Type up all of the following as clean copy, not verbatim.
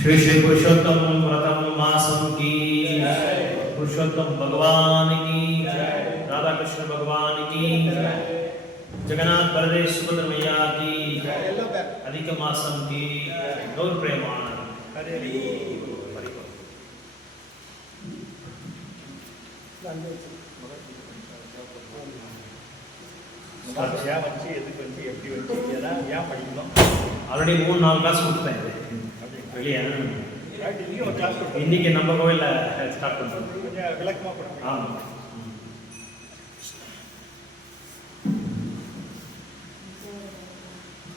श्री श्री पुरुषोत्तम व्रतम मासम की पुरुषोत्तम भगवान की राधा कृष्ण भगवान की जगन्नाथ बलदेव सुभद्रा मैया की अधिक मासम की गौर प्रेमान ஆல்ரெடி 3-4 கிளாஸ் கொடுத்தேன் வெளியே இன்னைக்கு நம்ம கோவிலில் ஸ்டார்ட் பண்ணுறோம் விளக்கமாக கொடுங்க. ஆமாம்,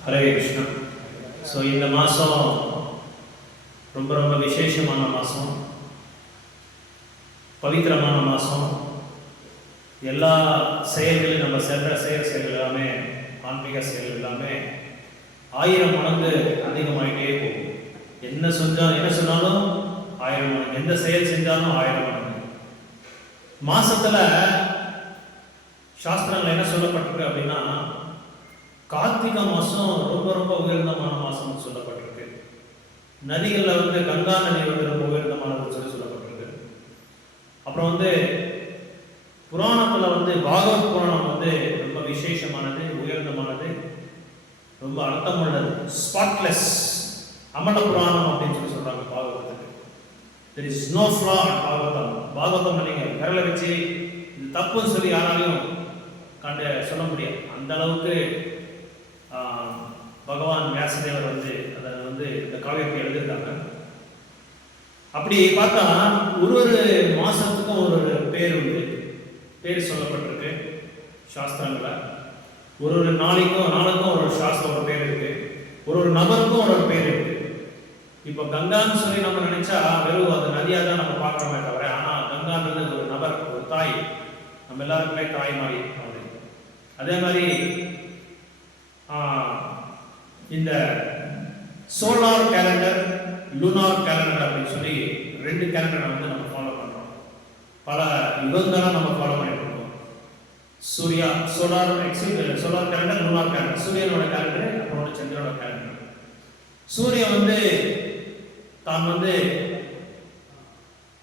ஹரே கிருஷ்ணா. ஸோ இந்த மாதம் ரொம்ப ரொம்ப விசேஷமான மாதம், பவித்திரமான மாதம். எல்லா செயல்களையும் நம்ம செயல்கள் எல்லாமே ஆன்மீக செயல் எல்லாமே 1000 மடங்கு அதிகமாகிட்டே போகும். என்ன சொன்னாலும் 1000 மடங்கு, எந்த செயல் செஞ்சாலும் 1000 மடங்கு. மாசத்துல சாஸ்திரங்கள் என்ன சொல்லப்பட்டிருக்கு அப்படின்னா, கார்த்திகை மாசம் ரொம்ப ரொம்ப உயர்ந்தமான மாசம் சொல்லப்பட்டிருக்கு. நதிகள்ல கங்கா நதி ரொம்ப உயர்ந்தமானது சொல்லப்பட்டிருக்கு. அப்புறம் புராணத்துல பாகவத் புராணம் ரொம்ப விசேஷமானது, உயர்ந்தமானது, ரொம்ப அர்த்தமுள்ளது, ஸ்பாட்லெஸ் அமல புராணம் அப்படின்னு சொல்றாங்க பாகவதத்துக்கு. there is no flaw in Bhagavatam நீங்க விரல வச்சு இது தப்புன்னு சொல்லி யாராலையும் சொல்ல முடியாது. அந்த அளவுக்கு பகவான் வியாசதேவர் அதை இந்த காவியத்தை எழுதியிருக்காங்க. அப்படி பார்த்தா ஒரு மாசத்துக்கும் ஒரு பேர் பேர் சொல்லப்பட்டிருக்கு சாஸ்திரங்கள. ஒரு நாளுக்கும் ஒரு சாஸ்திரம் ஒரு பேர் இருக்கு, ஒரு நபருக்கும் ஒரு பேர் இருக்கு. இப்போ கங்கான்னு சொல்லி நம்ம நினைச்சா வெறும் அது நதியாக தான் நம்ம பார்க்குறோமே தவிர, ஆனால் கங்கான்றது ஒரு நபர், ஒரு தாய், நம்ம எல்லாருக்குமே தாய் மாதிரி. அதே மாதிரி இந்த சோலார் கேலண்டர், லூனார் கேலண்டர் அப்படின்னு சொல்லி 2 கேலண்டரை நம்ம ஃபாலோ பண்ணுறோம். பல யுகங்களாக நம்ம ஃபாலோ பண்ணிட்டு இருக்கோம். Surya solar calendar, lunar calendar, சூரியனோட கேலண்டர், அப்புறம் சந்திரனோட கேலண்டர். சூரியன் தான்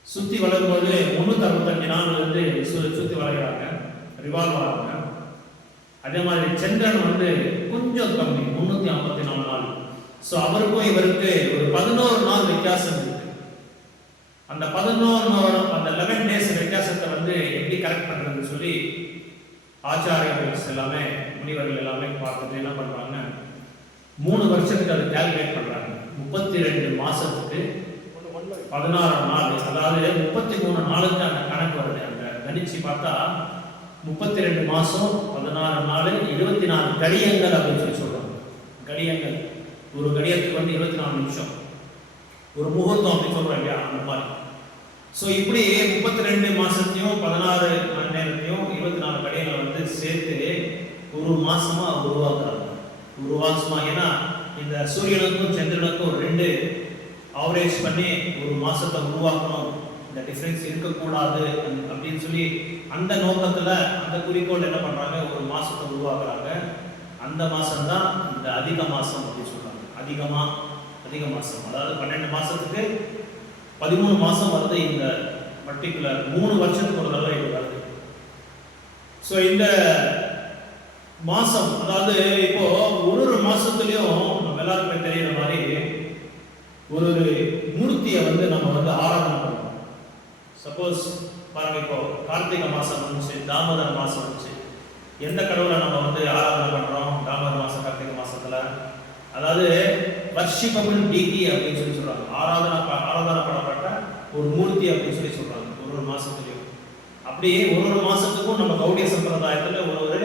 சுத்தி வளரும்போது 365 நாள் சுத்தி வளர்கிறாங்க, ரிவால்வ் ஆகிறாங்க. அதே மாதிரி சந்திரன் கொஞ்சம் கம்மி, 354 நாள். ஸோ அவருக்கும் இவருக்கு ஒரு 11 நாள் வித்தியாசம் இருக்கு. அந்த 11 டேஸ் வித்தியாசத்தை எப்படி கரெக்ட் பண்றதுன்னு சொல்லி ஆச்சாரியர்கள் எல்லாமே, முனிவர்கள் எல்லாமே பார்த்துட்டு என்ன பண்றாங்க, 3 வருஷத்துக்கு அதை கால்குலேட் பண்றாங்க. 32 மாசத்துக்கு 16 நாள், அதாவது 33 நாளுக்கு அந்த கணக்கு வருது. அந்த கணிச்சு பார்த்தா 32 மாசம் 16 நாள் 24 கடியங்கள் அப்படின்னு சொல்லி சொல்றாங்க. கடியங்கள், ஒரு கடியத்துக்கு 24 நிமிஷம், ஒரு முகூர்த்தம் அப்படின்னு சொல்றாங்க இல்லையா, அந்த மாதிரி. ஸோ இப்படி 32 மாசத்தையும் 16 மணி நேரத்தையும் 24 கடியங்களை சேர்த்து ஒரு மாசமா உருவாக்குறாங்க. ஒரு மாசமா, ஏன்னா இந்த சூரியனுக்கும் சந்திரனுக்கும் 2 ஆவரேஜ் பண்ணி ஒரு மாசத்தை உருவாக்கணும், இந்த டிஃபரன்ஸ் இருக்கக்கூடாது அப்படின்னு சொல்லி அந்த நோக்கத்துல, அந்த குறிக்கோள் என்ன பண்றாங்க, ஒரு மாசத்தை உருவாக்குறாங்க. அந்த மாசம் தான் இந்த அதிக மாசம் அப்படின்னு சொல்றாங்க. அதிக மாசம், அதாவது 12 மாசத்துக்கு 13 மாசம் வருது. இந்த பர்டிகுலர் 3 வருஷத்துக்கு ஒரு தடவை இது வருது. ஸோ இந்த மாசம், அதாவது இப்போ ஒரு மாசத்துலயும் நம்ம எல்லாருக்குமே தெரியுற மாதிரி ஒரு மூர்த்தியை நம்ம ஆராதனை பண்ணுவோம். சப்போஸ் பாருங்க, இப்போ கார்த்திகை மாசம் வந்துச்சு, தாமோதர மாசம் வந்துச்சு. எந்த கடவுளை நம்ம ஆராதனை பண்றோம் தாமோதர மாசம், கார்த்திகை மாசத்துல? அதாவது வர்ஷிப்பபிள் டிடி அப்படின்னு சொல்லி சொல்றாங்க. ஆராதனை பண்ணப்பட்ட ஒரு மூர்த்தி அப்படின்னு சொல்லி சொல்றாங்க ஒரு மாசத்துலயும். அப்படி ஒரு மாசத்துக்கும் நம்ம கௌடிய சம்பிரதாயத்துல ஒரு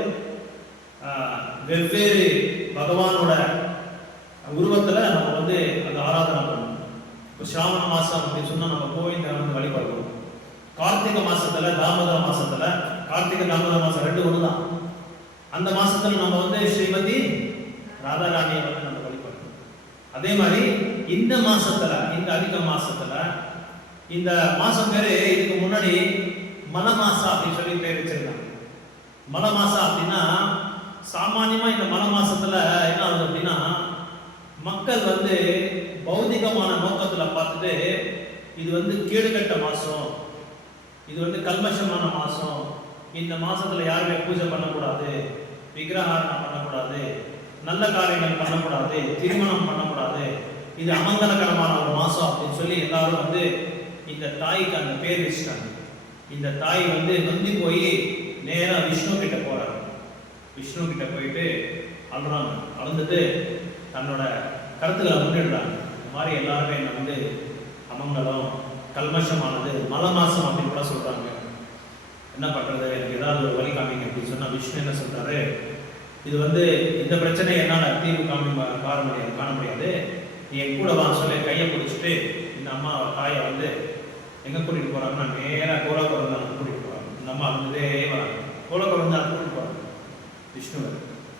வெவ்வேறு பகவானோட உருவத்துல நம்ம அதை ஆராதனை பண்ணணும். இப்போ சிராவண மாசம் அப்படின்னு சொன்னா நம்ம கோவிந்தரை வழிபடுறோம். கார்த்திகை மாசத்துல, தாமோதர மாசத்துல, கார்த்திகை தாமோதர மாசம் 2 ஒன்று தான். அந்த மாசத்துல நம்ம ஸ்ரீமதி ராதாராணியை நம்ம வழிபடுறோம். அதே மாதிரி இந்த மாசத்துல, இந்த அதிக மாசத்துல, இந்த மாசம் பேரு இதுக்கு முன்னாடி மலமாசா அப்படின்னு சொல்லி பேர் வச்சிருக்காங்க. மலமாசா அப்படின்னா சாமானியமா இந்த மல மாசத்துல என்ன ஆகுது அப்படின்னா, மக்கள் வந்து பௌதிகமான நோக்கத்துல பார்த்துட்டு இது வந்து கேடுகட்ட மாசம், இது வந்து கல்மஷமான மாசம், இந்த மாசத்துல யாருமே பூஜை பண்ணக்கூடாது, விக்கிரகாரணம் பண்ணக்கூடாது, நல்ல காரியங்கள் பண்ணக்கூடாது, திருமணம் பண்ணக்கூடாது, இது அமங்கலகரமான ஒரு மாசம் அப்படின்னு சொல்லி எல்லாரும் வந்து இந்த தாய்க்கு அந்த பேர் வச்சுட்டாங்க. இந்த தாய் வந்து நொந்தி போய் நேரா விஷ்ணு கிட்ட போறாங்க. விஷ்ணு கிட்ட போயிட்டு அழுறாங்க. அழுந்துட்டு தன்னோட கருத்துக்களை முன்னிடுறாங்க. இந்த மாதிரி எல்லாருமே என்ன வந்து அமங்கலம், கல்மஷமானது, மல மாசம் அப்படின்னு கூட சொல்றாங்க. என்ன பண்றது, எனக்கு ஏதாவது ஒரு வழி காமிங்க அப்படின்னு சொன்னா விஷ்ணு என்ன சொல்றாரு, இது வந்து இந்த பிரச்சனை என்னால் தீர்வு காண முடியாது, நீ என் கூட வா சொல்லி கையை பிடிச்சிட்டு இந்த அம்மா தாயை வந்து எங்கே கூட்டிகிட்டு போகிறாங்கன்னா நேராக கோலக்குறந்தாலும் கூட்டிகிட்டு போகிறாங்க. இந்த அம்மா அழுந்ததே வராங்க. கோலக்குறந்தாலும் கூட்டிகிட்டு போகிறாங்க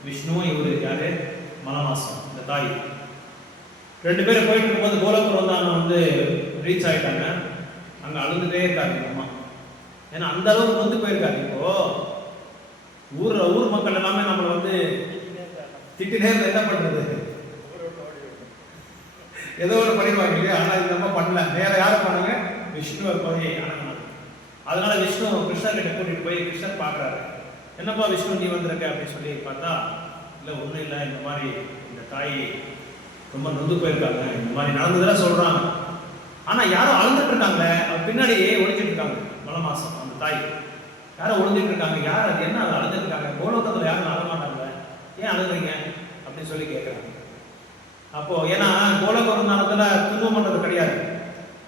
விஷ்ணுவும் இவர் யாரு, மலமாசம் இந்த தாய். ரெண்டு பேரும் போயிட்டு இருக்கும்போது கோலக்குறந்தானம் வந்து ரீச் ஆகிட்டாங்க. அங்கே அழுந்துட்டே இருக்காங்க இந்த அம்மா. ஏன்னா அந்த அளவுக்கு வந்து போயிருக்காங்க. இப்போ ஊர் மக்கள் எல்லாமே நம்மளை வந்து திட்டினே என்ன பண்றது, ஏதோ ஒரு பண்ணிடுவாங்க இல்லையா. ஆனால் இந்த அம்மா பண்ணல, நேர யாரை பண்ணாங்க, விஷ்ணுவை போய் அணுகுனாங்க. அதனால விஷ்ணு கிருஷ்ணர் கிட்ட கூட்டிட்டு போய் கிருஷ்ணர் பார்க்குறாரு. என்னப்பா விஷ்ணு நீ வந்திருக்க அப்படின்னு சொல்லி பார்த்தா, இல்லை ஒன்றும் இல்லை, இந்த மாதிரி இந்த தாய் ரொம்ப நொந்து போயிருக்காங்க, இந்த மாதிரி நடந்ததெல்லாம் சொல்றாங்க. ஆனால் யாரும் அழுந்துட்டு இருக்காங்களே, பின்னாடியே ஒழிச்சிட்டு இருக்காங்க. மலமாசம் அந்த தாய் யாரும் ஒழுங்கிட்டு இருக்காங்க. யார் அது என்ன அதை அழுதுட்டு இருக்காங்க, கோலோகத்தில் யாரும் அழ மாட்டாங்க, ஏன் அழுதுறீங்க அப்படின்னு சொல்லி கேட்குறாங்க. அப்போ ஏன்னா கோலகுருந்தானத்துல துன்பம் பண்றது கிடையாது,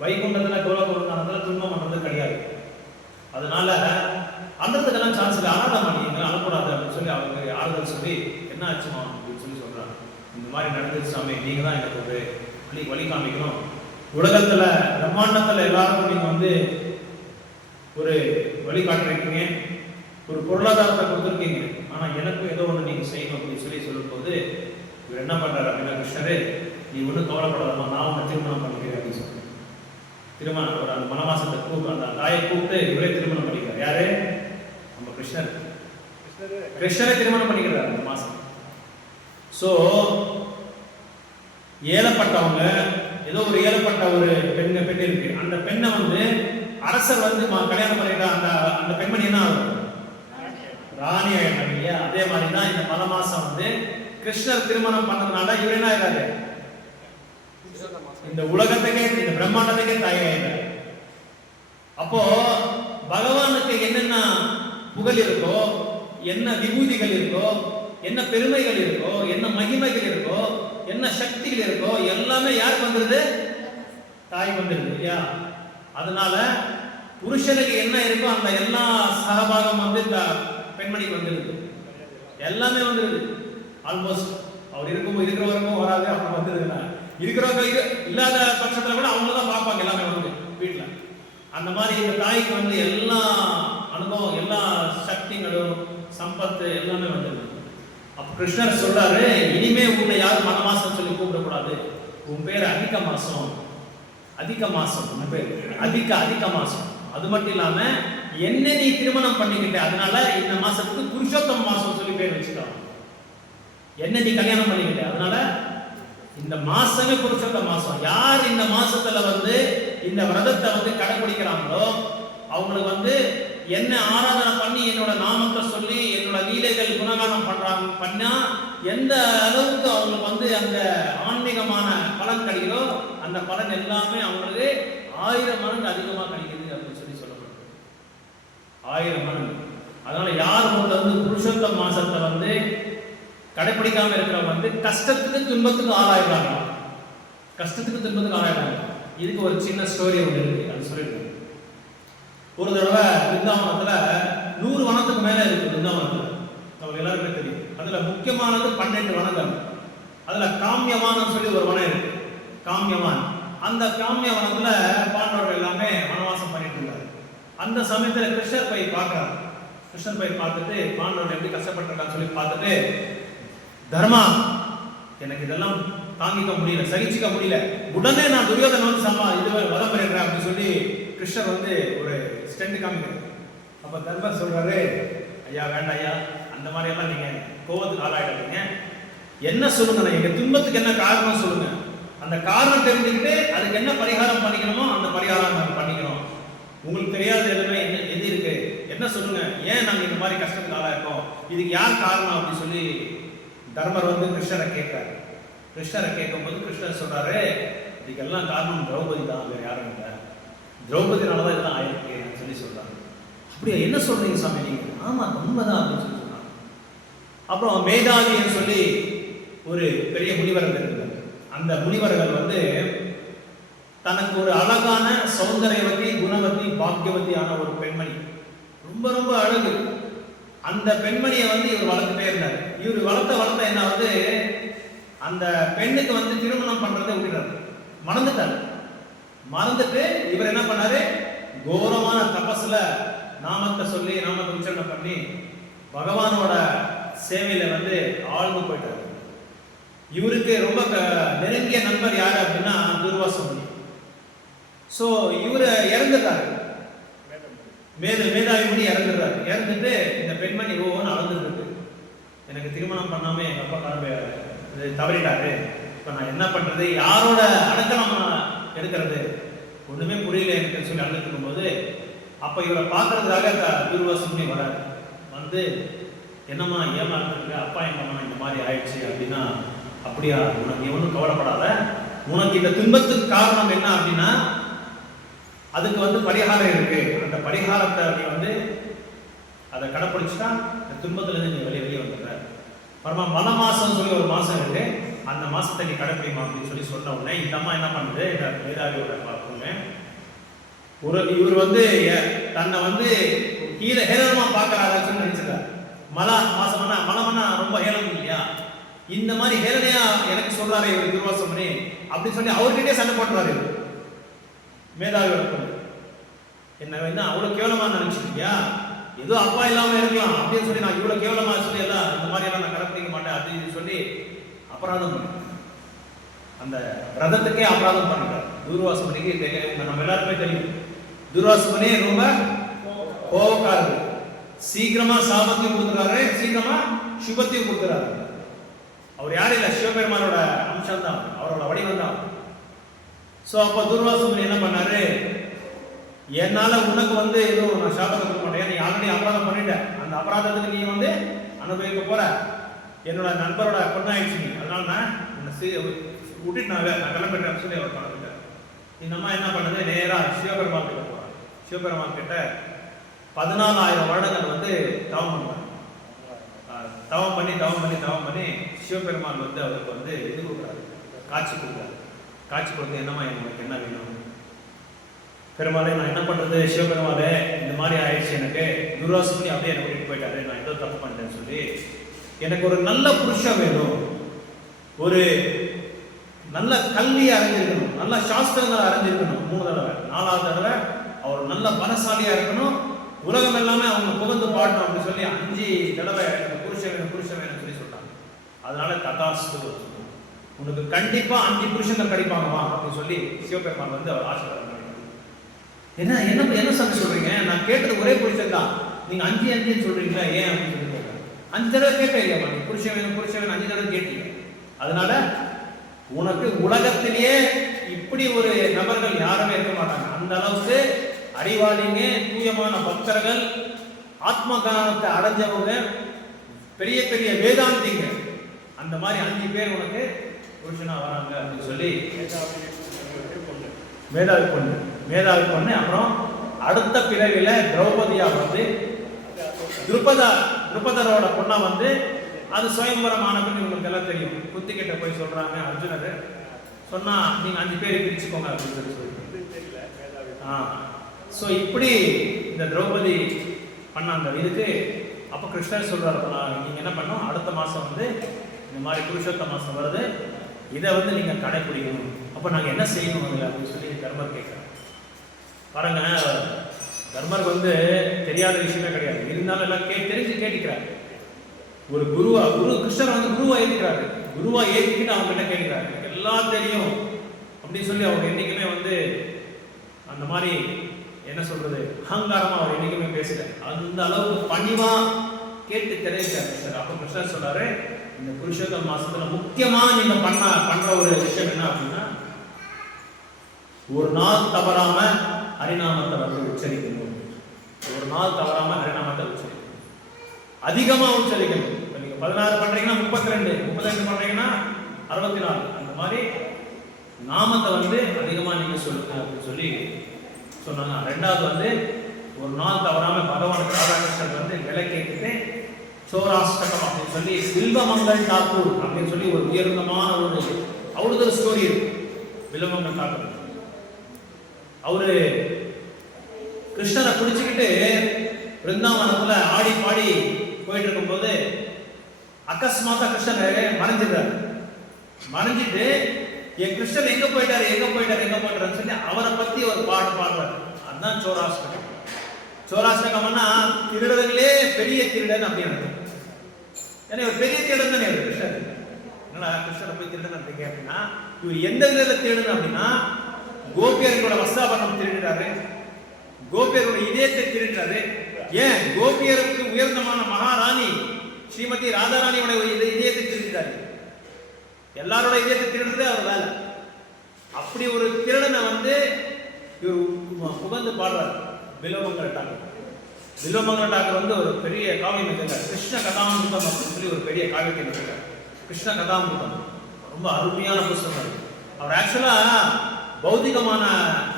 வைகுண்டத்துல கோலகுருந்தானத்துல துன்பம் பண்றது கிடையாது. அதனால அழுறதுக்கெல்லாம் சான்ஸ் இல்லை. அழாதமா, நீங்க அழக்கூடாது அப்படின்னு சொல்லி அவருக்கு ஆறுதல் சொல்லி என்ன ஆச்சுமா அப்படின்னு சொல்லி சொல்றாங்க. இந்த மாதிரி நடந்துச்சு சாமி, நீங்க தான் எனக்கு ஒரு வழி காமிக்கணும். உலகத்துல பிரம்மாண்டத்துல எல்லாருக்கும் நீங்க வந்து ஒரு வழி காட்டுறீங்க, ஒரு பொருளாதாரத்தை கொடுத்துருக்கீங்க, ஆனா எனக்கும் ஏதோ ஒன்று நீங்க செய்யணும் அப்படின்னு சொல்லி சொல்லும் போது இவர் என்ன பண்றாரு அப்படின்னா, கிருஷ்ணரே நீ ஒன்றும் கவலைப்படாதமா, நான் உன்னை திருமணம் பண்ணிக்கிறேன் அப்படின்னு சொல்லி திருமணம் ஒரு அந்த மனவாசத்தை அந்த தாயை கூப்பிட்டு இவரே திருமணம் பண்ணிக்கிறார். யாரு, நம்ம கிருஷ்ணரை திருமணம் பண்ணிக்கிறார் அந்த மாசம். ஸோ ஏலப்பட்டவங்க, ஏதோ ஒரு ஏலப்பட்ட ஒரு பெண் இருக்கு. அந்த பெண்ணை வந்து அரசர் வந்து கல்யாணம் பண்ணிக்கிற அந்த பெண்மணி என்ன ஆகும், ராணி ஆயிடுறாங்க இல்லையா. அதே மாதிரி தான் இந்த மல மாசம் வந்து கிருஷ்ணர் திருமணம் பண்ணதுனால இவர் என்ன ஆயிடாரு, இந்த உலகத்துக்கே இந்த பிரம்மாண்டத்துக்கே தாயாயிட்டாரு. அப்போ பகவானுக்கு என்னென்ன புகழ் இருக்கோ, என்ன விபூதிகள் இருக்கோ, என்ன பெருமைகள் இருக்கோ, என்ன மகிமைகள் இருக்கோ, என்ன சக்திகள் இருக்கோ, எல்லாமே யாருக்கு வந்துருது, தாய் வந்துருது இல்லையா. அதனால புருஷனுக்கு என்ன இருக்கோ அந்த எல்லா சகபாகம் வந்து பெண்மணிக்கு வந்துருது, எல்லாமே வந்துருது. ஆல்மோஸ்ட் அவர் இருக்கிறவருக்கும் வராது, அப்புறம் வந்துருதுன்னா இருக்கிறவங்க இல்லாத பட்சத்துல கூட அவங்க தான் பார்ப்பாங்க எல்லாமே வந்து வீட்டுல. அந்த மாதிரி இந்த தாய்க்கு வந்து எல்லா அனுபவம், எல்லா சக்திகளும் சம்பத்து எல்லாமே வந்துருது. அப்ப கிருஷ்ணர் சொல்றாரு, இனிமே உன்னை யாரும் மன மாசம் சொல்லி கூப்பிடக்கூடாது, உன் பேர் அதிக மாசம், உன் பேர் அதிக மாசம். அது மட்டும் இல்லாம என்ன நீ திருமணம் பண்ணிக்கிட்ட, அதனால இந்த மாசத்துக்கு புருஷோத்தம மாசம் சொல்லி பேர் வச்சுக்கலாம். என்ன நீ கல்யாணம் பண்ணிக்கிட்ட, அதனால இந்த மாசமே புருஷோத்தம மாசம். யார் இந்த மாசத்துல வந்து இந்த விரதத்தை வந்து கடைபிடிக்கிறாங்களோ அவங்களுக்கு வந்து என்ன ஆராதனை பண்ணி என்னோட நாமத்தை சொல்லி என்னோட லீலைகள் குணகானம் பண்ணா எந்த அளவுக்கு அவங்களுக்கு வந்து அந்த ஆன்மீகமான பலன் கிடைக்கிறோ அந்த பலன் எல்லாமே அவங்களுக்கு 1000 மடங்கு அதிகமா கிடைக்குது அப்படின்னு சொல்லி சொல்லப்படுது. 1000 மடங்கு. அதனால யார் வந்து புருஷோத்தம மாசத்தை வந்து கடைபிடிக்காம இருக்கிறவங்க வந்து கஷ்டத்துக்கு துன்பத்துக்கு ஆளாயிடுறாங்க. இதுக்கு ஒரு சின்ன ஸ்டோரி ஒன்று இருக்கு, அது சொல்லிடுறேன். ஒரு தடவை பிருந்தாவனத்துல 100 வனத்துக்கு மேல இருக்கு. பிருந்தாவனத்துல நம்ம எல்லாருமே தெரியும். அதுல முக்கியமானது 12 வனங்கள். அதுல காமியவானம் சொல்லி ஒரு வனம் இருக்கு, காமியவான். அந்த காமியவனத்துல பாண்டவர்கள் எல்லாமே வனவாசம் பண்ணிட்டு இருந்தாரு. அந்த சமயத்துல கிருஷ்ணர் போய் பார்க்கிறார். கிருஷ்ணர் போய் பார்த்துட்டு பாண்டவர்கள் எப்படி கஷ்டப்பட்டிருக்கான்னு சொல்லி பார்த்துட்டு, தர்மா எனக்கு இதெல்லாம் தாங்கிக்க முடியல, சகிச்சுக்க முடியல, உடனே நான் துரியோதன வந்து வதம் பண்ணிடுறேன் அப்படின்னு சொல்லி கிருஷ்ணர் வந்து ஒரு ஸ்டெண்ட் காமிக்கிறார். அப்ப தர்மர் சொல்றாரு, ஐயா வேண்டாம் ஐயா, அந்த மாதிரி எல்லாம் நீங்க கோவத்துக்கு ஆளாயிடாதீங்க, என்ன சொல்லுங்க, எங்க துன்பத்துக்கு என்ன காரணம் சொல்லுங்க. அந்த காரணம் தெரிஞ்சுக்கிட்டு அதுக்கு என்ன பரிகாரம் பண்ணிக்கணுமோ அந்த பரிகாரம் நாங்கள் பண்ணிக்கிறோம். உங்களுக்கு தெரியாத எதுவுமே எது இருக்கு, என்ன சொல்லுங்க, ஏன் நாங்கள் இந்த மாதிரி கஷ்டத்துக்கு ஆளாயிருக்கோம், இதுக்கு யார் காரணம் அப்படின்னு சொல்லி தர்மர் வந்து கிருஷ்ணரை கேட்கிறாரு. கிருஷ்ணரை கேட்கும்போது கிருஷ்ணர் சொல்றாரு, இதுக்கெல்லாம் காரணம் திரௌபதி தான், வேறு யாரும் இல்லை, திரௌபதினால தான் இதெல்லாம் ஆயிருக்கு சொல்லி சொல்றாங்க. அப்படியா, என்ன சொல்றீங்க சாமி நீங்க? ஆமா உண்மைதான் அப்படின்னு சொல்லி சொன்னாங்க. அப்புறம் மேதாவின்னு சொல்லி ஒரு பெரிய முனிவர்கள் இருந்தார். அந்த முனிவர்கள் வந்து தனக்கு ஒரு அழகான சௌந்தரியவதி, குணவதி, பாக்கியவதியான ஒரு பெண்மணி, ரொம்ப ரொம்ப அழகு. அந்த பெண்மணியை வந்து இவர் வளர்த்துட்டே இருந்தார். இவர் வளர்த்த என்ன வந்து அந்த பெண்ணுக்கு வந்து திருமணம் பண்றதை விட்டுறாரு, மறந்துட்டு இவர் என்ன பண்ணாரு, கோரமான தபஸ்ல நாமத்தை சொல்லி நாமத்தை உச்சரணை பண்ணி பகவானோட சேவையில வந்து ஆழ்ந்து போயிட்டாரு. இவருக்கு ரொம்ப நெருங்கிய நண்பர் யாரு அப்படின்னா துர்வாச முனி. ஸோ இவரு இறந்துட்டாரு, மேதாவி முனி இறந்துடுறாரு. இறந்துட்டு இந்த பெண்மணி ஓன்னு அளந்துட்டு, எனக்கு திருமணம் பண்ணாம எங்க அப்பா கிளம்ப தவறிட்டாரு, இப்ப நான் என்ன பண்றது, யாரோட அடக்கம் எடுக்கிறது, ஒண்ணுமே புரியல எனக்கு சொல்லி அழுதுட்டு இருக்கும்போது அப்ப இவரை பார்க்கறதுக்காக துர்வாச முனி வராரு. வந்து என்னம்மா ஏமாறுங்க, அப்பா எங்க அம்மா இந்த மாதிரி ஆயிடுச்சு அப்படின்னா, அப்படியா, உனக்கு ஒன்றும் கவலைப்படாத, உனக்கு இந்த துன்பத்துக்கு காரணம் என்ன அப்படின்னா அதுக்கு வந்து பரிகாரம் இருக்கு, அந்த பரிகாரத்தை நீ வந்து அதை கடைப்பிடிச்சுட்டா இந்த துன்பத்துல நீ வெளியே வந்துடுற. அப்புறமா மல மாசம் சொல்லி ஒரு மாசம் இருக்கு, அந்த மாசத்தை நீ கடைப்பிடிமா அப்படின்னு சொல்லி சொன்ன உடனே இந்த அம்மா என்ன பண்ணுது, இந்த மேதாவியோட பார்ப்போங்க, இவர் வந்து தன்னை வந்து ஹேளனமா பார்க்கறாருன்னு நினைச்சிருக்காரு. மலமன்னா ரொம்ப ஹேளனம் இல்லையா, இந்த மாதிரி ஹேளனையா எனக்கு சொல்றாரு இவர் துர்வாச முனி அப்படின்னு சொல்லி அவர்கிட்டே சண்டை போட்டுறாரு. மேதாவியோட பொண்ணு என்ன அவ்வளவு கேவலமா நினைச்சிருக்கியா, ஏதோ அப்பா இல்லாம இருக்கலாம் அப்படின்னு சொல்லி நான் இவ்வளவு கேவலமா சொல்லி எல்லாம் இந்த மாதிரி எல்லாம் நான் கடைப்பிடிக்க மாட்டேன் அப்படின்னு சொல்லி அபராதம் பண்ணி அந்த ரதத்துக்கே அபராதம் பண்ணிட்டார். துர்வாச முனிக்கு நம்ம எல்லாருமே தெரியும், துர்வாச முனி ரொம்ப கோபக்காரர், சீக்கிரமா சாபத்தையும் கொடுத்துறாரு, சீக்கிரமா சுபத்தையும் கொடுத்துறாரு. அவர் யாரும் இல்லை, சிவபெருமானோட அம்சம் தான், அவரோட வடிவம் தான். ஸோ அப்போ துர்வாச முனி என்ன பண்ணாரு, என்னால உனக்கு வந்து எதுவும் நான் சாபத்தை கொடுக்க மாட்டேன், நீ ஆல்ரெடி அபராதம் பண்ணிட்ட, அந்த அபராதத்துக்கு நீ வந்து அனுபவிக்க போற, என்னோட நண்பரோட பொண்ணாயிடுச்சு நீ, அதனால நான் உன்னை விட்டுட்டு நான் கிளம்பிட்டேன்னு சொல்லி அவர் கிளம்பிட்டார். இந்த அம்மா என்ன பண்ணது, நேராக சிவபெருமான் கிட்ட போறாங்க. சிவபெருமான் கிட்ட 14,000 வருடங்கள் வந்து தவம் பண்ணுவாங்க. தவம் பண்ணி சிவபெருமான் வந்து அவருக்கு வந்து இது கொடுக்குறாரு, காட்சி கொடுக்குறாரு. காட்சி கொடுத்து என்னம்மா எனக்கு என்ன வேணும், பெருமாளே நான் என்ன பண்றது, சிவபெருமாளே இந்த மாதிரி ஆயிடுச்சு, எனக்கு துர்வாச முனி அப்படியே என்னை கூட்டிட்டு போயிட்டாரு, நான் ஏதோ தப்பு பண்ணிட்டேன்னு சொல்லி எனக்கு ஒரு நல்ல புருஷன் வேணும், ஒரு நல்ல கல்வியை அறிஞ்சிருக்கணும், நல்ல சாஸ்திரங்களை அறிஞ்சிருக்கணும் 3 தடவை, 4வது தடவை அவர் நல்ல பலசாலியா இருக்கணும், உலகம் எல்லாமே அவங்க புகழ்ந்து பாடணும் அப்படின்னு சொல்லி 5 தடவை எனக்கு புருஷன் வேணும் சொல்லி சொல்றாங்க. அதனால ததாஸ்து, உனக்கு கண்டிப்பா 5 புருஷங்கள் கிடைப்பாங்கம்மா அப்படின்னு சொல்லி சிவபெருமான் வந்து அவர் ஆசீர்வாதம். என்ன சாமி சொல்றீங்க, நான் கேட்டது ஒரே புருஷன் தான், நீங்க 5 சொல்றீங்களா, ஏன் அப்படின்னு சொல்லி கேட்கறாங்க. 5 தடவை கேட்க இல்லையா, நீ புருஷன் வேணும் 5 தடவை கேட்டீங்க. அதனால உனக்கு உலகத்திலேயே இப்படி ஒரு நபர்கள் யாருமே இருக்க மாட்டாங்க, அந்த அளவுக்கு அறிவாளிங்க, தூயமான பக்தர்கள், ஆத்ம காரணத்தை அடைஞ்சவங்க, பெரிய பெரிய வேதாந்திங்க, அந்த மாதிரி 5 பேர் உனக்கு புருஷனா வராங்க அப்படின்னு சொல்லி மேதாவி பொண்ணு. அப்புறம் அடுத்த பிறவில திரௌபதியா வந்து துருபதரோட பொண்ணா வந்து, அது சுயம்பரம் ஆனதுன்னு உங்களுக்கு எல்லாம் தெரியும். குத்திக்கிட்ட போய் சொல்றாங்க அர்ஜுனர், சொன்னா நீங்க 5 பேரை பிரிச்சுக்கோங்க அப்படின்னு சொல்லி ஸோ இப்படி இந்த திரௌபதி பண்ண அந்த இதுக்கு அப்போ கிருஷ்ணர் சொல்றாரு, நீங்க என்ன பண்ணணும், அடுத்த மாசம் வந்து இந்த மாதிரி புருஷோத்த மாசம் வருது, இதை வந்து நீங்க கடைபிடிக்கணும். அப்போ நாங்கள் என்ன செய்யணும் அதில் அப்படின்னு சொல்லி தர்மர் கேட்குறாங்க. பாருங்க, தர்மர் வந்து தெரியாத விஷயமே கிடையாது, இருந்தாலும் எல்லாம் தெரிஞ்சு கேட்டுக்கிறாரு. ஒரு குரு கிருஷ்ணர் வந்து குருவா ஏற்றுக்கிறாரு, குருவா ஏற்றிக்கிட்டு அவங்க கிட்ட கேட்கிறாரு, எனக்கு எல்லாம் தெரியும் அப்படின்னு சொல்லி அவங்க என்னைக்குமே வந்து அந்த மாதிரி என்ன சொல்றது, அகங்காரமா அவர் என்னைக்குமே பேசல, அந்த அளவுக்கு பணிவா கேட்டு தெரிவிச்சார் கிருஷ்ணர். அப்போ கிருஷ்ணர் சொல்றாரு, இந்த புருஷோத்தம மாசத்துல முக்கியமா நீங்க பண்ற ஒரு விஷயம் என்ன அப்படின்னா, ஒரு நாள் தவறாம ஹரிநாமத்தை வந்து உச்சரிக்கணும். ஒரு நாள் தவறாம ஹரிநாமத்தை உச்சரிக்கணும், அதிகமா உச்சரிக்கணும். நீங்க 16 பண்றீங்கன்னா 32, 32 பண்றீங்கன்னா 64, அந்த மாதிரி நாமத்தை வந்து அதிகமா நீங்க சொல்லுங்க அப்படின்னு சொல்லி சொன்னாங்க. ரெண்டாவது வந்து ஒரு நாள் தவறாம பகவான் ராதாகிருஷ்ணன் வந்து விளக்கேற்றிட்டு சோராஷ்டகம் அப்படின்னு சொல்லி வில்வமங்கல் தாக்கூர் அப்படின்னு சொல்லி ஒரு உயர்ந்தமான ஒரு அவருடைய ஸ்டோரி இருக்கு. வில்வமங்கல் தாக்கூர் அவரு கிருஷ்ணரை பிடிச்சுக்கிட்டு பிருந்தாவனத்துல ஆடி பாடி போயிட்டு இருக்கும் போது அக்கஸ்மாத்தா கிருஷ்ணர் மறைஞ்சிடுறாரு. மறைஞ்சிட்டு என் கிருஷ்ணர் எங்க போயிட்டாருன்னு சொல்லி அவரை பத்தி ஒரு பாட்டு பாடுறாரு. அதுதான் சோராஷ்டகம். சோராஷ்டகம்னா திருடர்களே பெரிய திருடன் அப்படின்னு. ஏன்னா ஒரு பெரிய திருடன் தானே கிருஷ்ணர். என்னடா கிருஷ்ணரை போய் திருடன் அப்படின்னா, இவர் எந்த விதத்துல திருடன் அப்படின்னா, கோபியர்களோட வஸ்தாபரணம் திருடுறாரு, கோபியரோட இதயத்தை திருடுறாரு. ஏன் கோபியருக்கு உயர்ந்தமான மகாராணி ஸ்ரீமதி ராதாராணியோட இதயத்தை திருடுறாரு. எல்லாரோட இதயத்தை திருடுறது அவர் வேலை. அப்படி ஒரு திருடனை வந்து இவர் புகழ்ந்து பாடுறாரு. வில்வமங்கல டாக்கர். வில்வமங்கல டாக்கர் வந்து ஒரு பெரிய காவியம் எழுதுறார். கிருஷ்ண கதாமிருதம் அப்படின்னு சொல்லி ஒரு பெரிய காவியத்தை எழுதுறார். கிருஷ்ண கதாமிருதம் ரொம்ப அருமையான புத்தகம். அவர் ஆக்சுவலா பௌதிகமான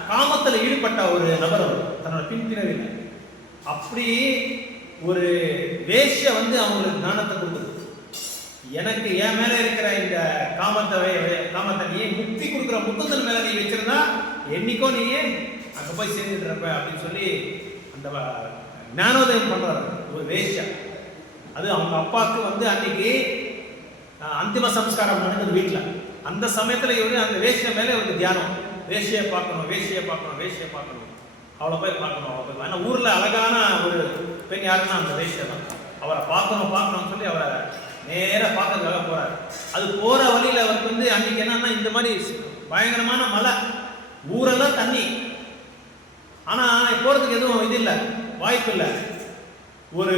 காமத்தில் ஈடுபட்ட ஒரு நபர். அவர் தன்னோட பின்பிறவில அப்படி ஒரு வேஷ்ய வந்து அவங்களுக்கு ஞானத்தை கொடுக்குது. எனக்கு என் மேல இருக்கிற இந்த காமத்தை நீ முக்தி கொடுக்குற முக்குந்தன் மேல நீ வச்சிருந்தா என்னைக்கோ நீயே அங்க போய் சேர்ந்துட்டு அப்படின்னு சொல்லி அந்த ஞானோதயம் பண்றாரு ஒரு வேஷ்யா. அது அவங்க அப்பாவுக்கு வந்து அன்னைக்கு அந்திம சம்ஸ்காரம் நடந்தது வீட்டுல. அந்த சமயத்துல இவரு அந்த வேஷ்ய மேல இவருக்கு தியானம். வேஷ்யை பார்க்கணும், அவளை போய் பார்க்கணும். ஏன்னா ஊர்ல அழகான ஒரு பெண் யாருன்னா அந்த வேஷ்யா தான். அவரை பார்க்கணும்னு சொல்லி அவரை நேர பார்க்கறதுக்காக போறாரு. அது போற வழியில அவருக்கு வந்து அன்னைக்கு என்னன்னா இந்த மாதிரி பயங்கரமான மழை, ஊரெல்லாம் தண்ணி. ஆனா போறதுக்கு எதுவும் இது இல்லை, வாய்ப்பு இல்லை. ஒரு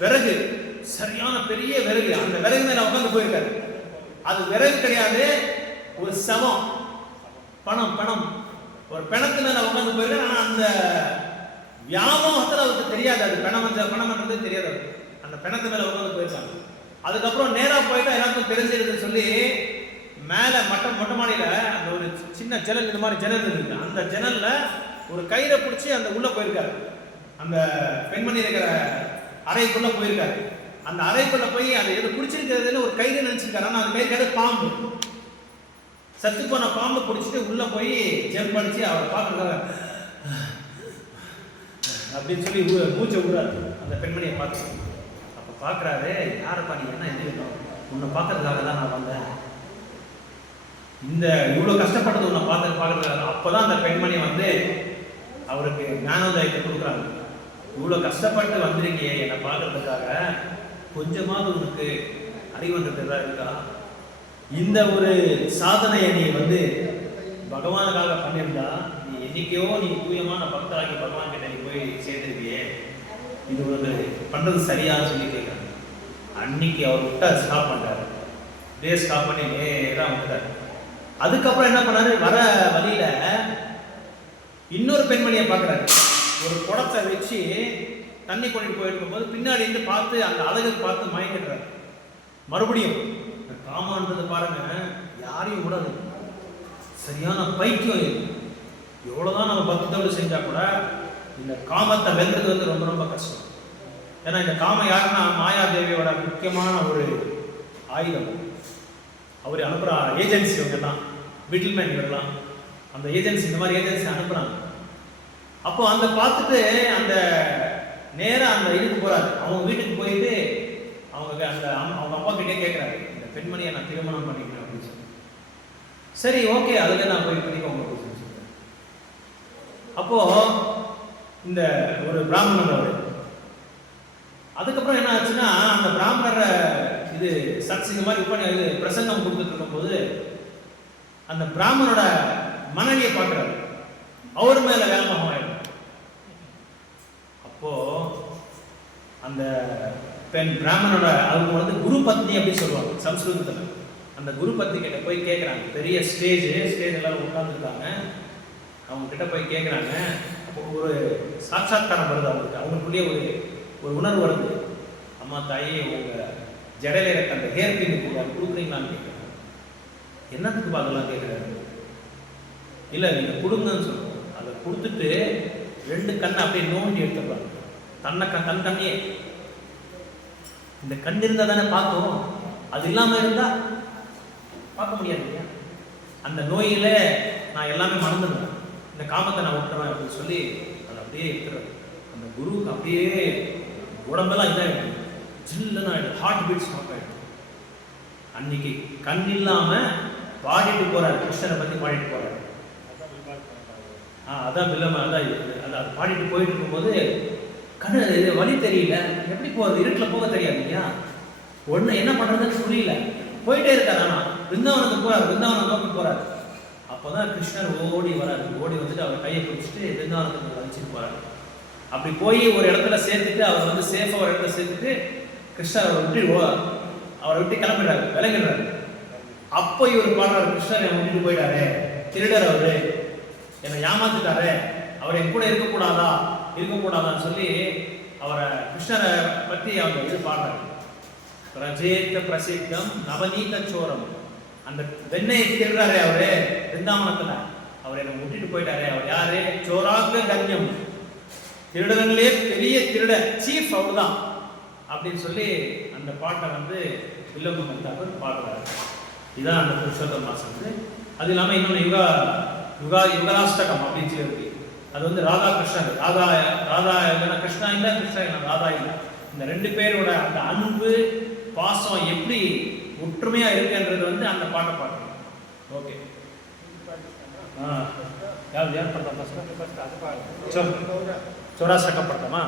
விறகு, சரியான பெரிய விறகு, அந்த விறகு மேல உட்காந்து போயிருக்காரு. அது விறகு கிடையாது, ஒரு சவம், பணம் ஒரு பிணத்து மேல உட்காந்து போயிருக்காரு. ஆனா அந்த வியாமோகத்துல அவருக்கு தெரியாது, அது பணம்ன்றது தெரியாது. அந்த பிணத்து மேல உட்காந்து போயிருக்காங்க. அதுக்கப்புறம் நேரா போயிட்டா எல்லாருக்கும் தெரிஞ்சிருக்குன்னு சொல்லி மேல மொட்டை மாடியில அந்த ஒரு சின்ன ஜன்னல், இந்த மாதிரி ஜன்னல் இருக்கு. அந்த ஜன்னல்ல ஒரு கயிறை பிடிச்சி அந்த உள்ள போயிருக்காரு. அந்த பெண்மணி இருக்கிற அறைக்குள்ள போயிருக்காரு. அந்த அறைக்குள்ள போய் அதை எது பிடிச்சிருக்கிறதுன்னு ஒரு கயிறு நினைச்சிருக்காரு. ஆனா அது கயிறு கிடையாது, பாம்பு, சத்து போன பாம்பு பிடிச்சிட்டு உள்ள போய் ஜம்ப் அடிச்சு அவரை பார்க்கறதுக்காக அப்படின்னு சொல்லி மூச்சை விடுறாரு அந்த பெண்மணியை பார்த்து. அப்ப பாக்குறாரு, யாரப்பா நீ, என்ன எது வேணும்? உன்னை பார்க்கறதுக்காக தான் நான் வந்தேன். இந்த இவ்வளவு கஷ்டப்பட்டது உன்னை பார்க்கறதுக்காக. அப்பதான் அந்த பெண்மணி வந்து அவருக்கு ஞானோதயத்தை கொடுக்குறாங்க. இவ்வளவு கஷ்டப்பட்டு வந்திருக்கியே என்னை பார்க்கறதுக்காக, கொஞ்சமாவது உனக்கு அறிவுன்றது எதாவது இருக்கா? இந்த ஒரு சாதனையை நீ வந்து பகவானுக்காக பண்ணியிருந்தா நீ என்னைக்கோ நீ தூயமான பக்தராகி பகவான் கிட்ட நீ போய் சேர்ந்துருக்கியே, இது உனக்கு பண்றது சரியான்னு சொல்லி கேட்குறாங்க. அன்னைக்கு அவர் விட்டா ஸ்டாப் பண்ணிட்டாரு. ஸ்டாப் பண்ணி நேராக வந்துட்டாரு. அதுக்கப்புறம் என்ன பண்ணாரு, வர வழியில இன்னொரு பெண்மணியை பார்க்குறாரு. ஒரு குடத்தை வச்சு தண்ணி கொண்டுட்டு போயிருக்கும் போது பின்னாடி இருந்து பார்த்து அந்த அழகு பார்த்து மயங்கிடுறாரு. மறுபடியும் காமன்றது பாருங்க, யாரையும் விடாது, சரியான பைத்தியம். எவ்வளவுதான் நம்ம பக்தோடு செஞ்சா கூட இந்த காமத்தை வெல்றது வந்து ரொம்ப ரொம்ப கஷ்டம். ஏன்னா இந்த காமம் யாருன்னா மாயாதேவியோட முக்கியமான ஒரு ஆயுதம். அவர் அனுப்புற ஏஜென்சி இவங்க தான், மிடில்மேன் இவரெல்லாம். அந்த ஏஜென்சி, இந்த மாதிரி ஏஜென்சி அனுப்புறாங்க. அப்போ அந்த பார்த்துட்டு அந்த நேரம் அந்த இதுக்கு போறாரு. அவங்க வீட்டுக்கு போயிட்டு அவங்க அப்பா கிட்டே கேட்கிறாரு, இந்த பெண்மணியை நான் திருமணம் பண்ணிக்கிறேன் அப்படின்னு சொல்லி. சரி, ஓகே, அதுல நான் போய் பண்ணிக்கோங்க அப்படின்னு சொல்லி. அப்போ இந்த ஒரு பிராமணர் அவரு. அதுக்கப்புறம் என்ன ஆச்சுன்னா, அந்த பிராமணரை இது சத்சங்க மாதிரி இது பிரசங்கம் கொடுத்துட்டு இருக்கும் போது அந்த பிராமணோட மனைவியை பார்க்கிறாரு. அவர் மேல வேகமாக ஆயிடும். அப்போ அந்த பெண் பிராமணோட அவங்க வந்து குரு பத்னி அப்படின்னு சொல்லுவாங்க சம்ஸ்கிருதத்தில். அந்த குரு பத்னி கிட்ட போய் கேட்குறாங்க, பெரிய ஸ்டேஜ் எல்லாரும் உட்காந்துருக்காங்க, அவங்க கிட்ட போய் கேட்குறாங்க. அப்போ ஒரு சாட்சாத்காரம் வருது அவங்களுக்கு, அவங்களுக்குள்ளேயே ஒரு உணர்வு வருது. அம்மா தாயே உங்கள் ஜடையில இருக்க அந்த ஹேர் பின் கொடுக்குறீங்களான்னு கேட்குறாங்க. என்னத்துக்கு அதெல்லாம் கேட்குறாரு? இல்லை நீங்கள் கொடுங்கன்னு சொல்லுவோம். அதை கொடுத்துட்டு 2 கண்ணை அப்படியே நோண்டி எடுத்துடுறாங்க. தன் கண்ணையே, இந்த கண் இருந்தால் தானே பார்த்தோம், அது இல்லாமல் இருந்தால் பார்க்க முடியாது இல்லையா? அந்த நோயில் நான் எல்லாமே மறந்துடுவேன், இந்த காமத்தை நான் விட்டுறேன் அப்படின்னு சொல்லி அதை அப்படியே எடுத்துடுறேன். அந்த குருவுக்கு அப்படியே உடம்பெல்லாம் இதாகிடும், ஜில்லுன்னு ஆகிடும், ஹார்ட் பீட் ஸ்டாப் ஆகிடும். அன்னைக்கு கண் இல்லாமல் பாடிட்டு போகிறார், கிருஷ்ணனை பற்றி பாடிட்டு போகிறார். அதான் பில்லமா, அதான் அது பாடிட்டு போயிட்டு இருக்கும்போது கண்ணு வழி தெரியல, எப்படி போகிறது, இருட்டில் போக தெரியாது இல்லையா? ஒன்று என்ன பண்ணுறதுன்னு புரியல, போயிட்டே இருக்காரு. ஆனால் பிருந்தாவனத்துக்கு போகிறார், பிருந்தாவனம் நோக்கி போகிறார். அப்போ தான் கிருஷ்ணர் ஓடி வராரு. ஓடி வந்துட்டு அவர் கையை பிடிச்சிட்டு பிருந்தாவனத்துக்கு அழைச்சிட்டு போகிறார். அப்படி போய் ஒரு இடத்துல சேர்த்துட்டு அவர் வந்து சேஃபாக ஒரு இடத்துல சேர்த்துட்டு கிருஷ்ணர் அவரை விட்டு கிளம்பிடுறாரு, விளங்கிடுறாரு. அப்போ இவர் பாடுறாரு, கிருஷ்ணர் என்னை விட்டுட்டு போயிட்டாரு, திருடர் அவரு, என்னை ஏமாத்துட்டாரு, அவர் என் கூட இருக்கக்கூடாதான்னு சொல்லி அவரை கிருஷ்ணரை பற்றி அவங்க இது பாடுறாரு. பிரஜேத்த பிரசித்தம் நவநீத சோரம், அந்த வெண்ணையை திருடுறாரு அவரு பிருந்தாவனத்துல, அவர் என்னை விட்டுட்டு போயிட்டாரு. அவர் யாரு? சோராக கண்யம், திருடர்களே பெரிய திருட, சீஃப் அவர் தான் அப்படின்னு சொல்லி அந்த பாட்டை வந்து வில்லம்பர் பாடுறாரு. இதுதான் அந்த புருஷோத்தம மாசம். அது இல்லாமல் இன்னொன்று யுகராஷ்டகம் அப்படின்னு சொல்லி இருக்கு. அது வந்து ராதா கிருஷ்ணர், ராதா கிருஷ்ணா இல்லை, கிருஷ்ணா இல்லை, ராதா இல்லை. இந்த 2 பேரோட அந்த அன்பு பாசம் எப்படி ஒற்றுமையா இருக்குன்றது வந்து அந்த பாட்டை பாடுறோம். ஓகே, யார் படத்தா? சோராஷ்டகம் படத்தமா?